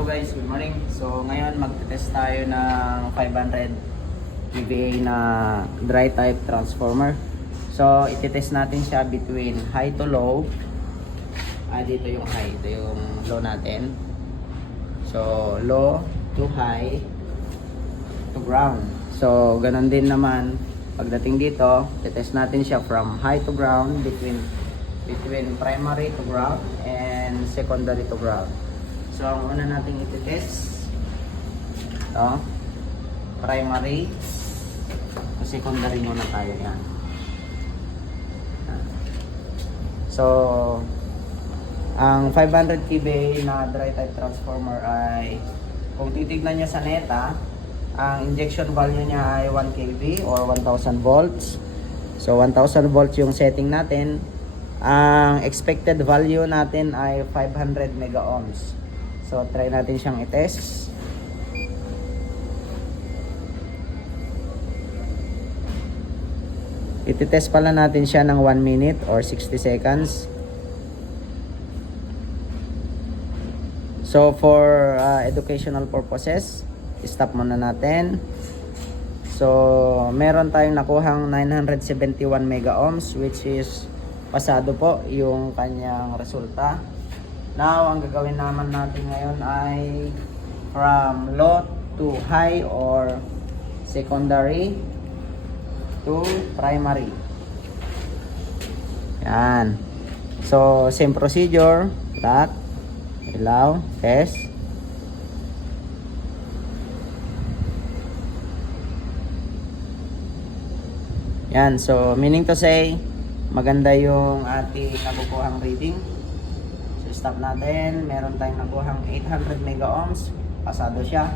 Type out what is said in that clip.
Hello guys, good morning. So ngayon magte-test tayo ng 500 VVA na dry type transformer. So iti-test natin siya between high to low. Dito yung high, ito yung low natin. So low to high to ground. So ganun din naman pagdating dito, iti-test natin siya from high to ground, between primary to ground and secondary to ground. So ang una nating iti-test, ito, primary, secondary muna tayo yan. So ang 500 kVA na dry type transformer ay, kung titignan nyo sa neta, ang injection value niya ay 1 kV or 1000 volts. So 1000 volts yung setting natin. Ang expected value natin ay 500 mega ohms. So try natin siyang i-test. Iti-test pala natin siya ng 1 minute or 60 seconds. So for educational purposes, stop muna natin. So meron tayong nakuhang 971 mega ohms, which is pasado po yung kanyang resulta. Now, ang gagawin naman natin ngayon ay from low to high or secondary to primary. Yan. So, same procedure. Lock, ilaw, test. Yan. So, meaning to say, maganda yung ating nakukuhang reading. So stop natin, meron tayong nakuhang 800 mega ohms, pasado siya.